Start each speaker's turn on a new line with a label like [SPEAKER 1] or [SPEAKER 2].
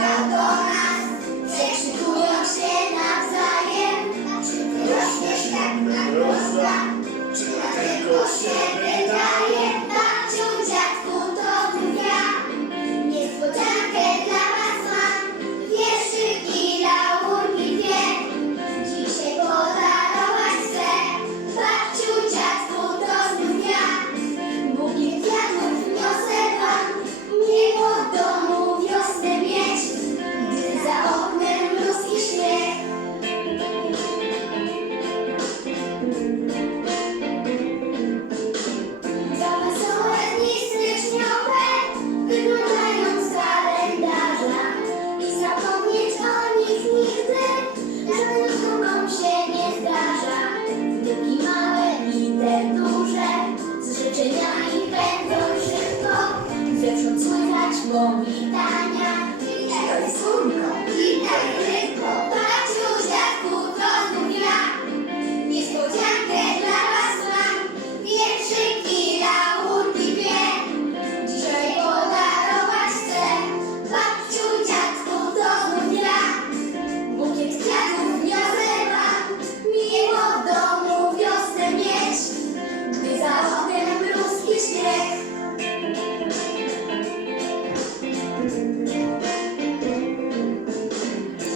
[SPEAKER 1] pecador. теплом вітання, і сумка.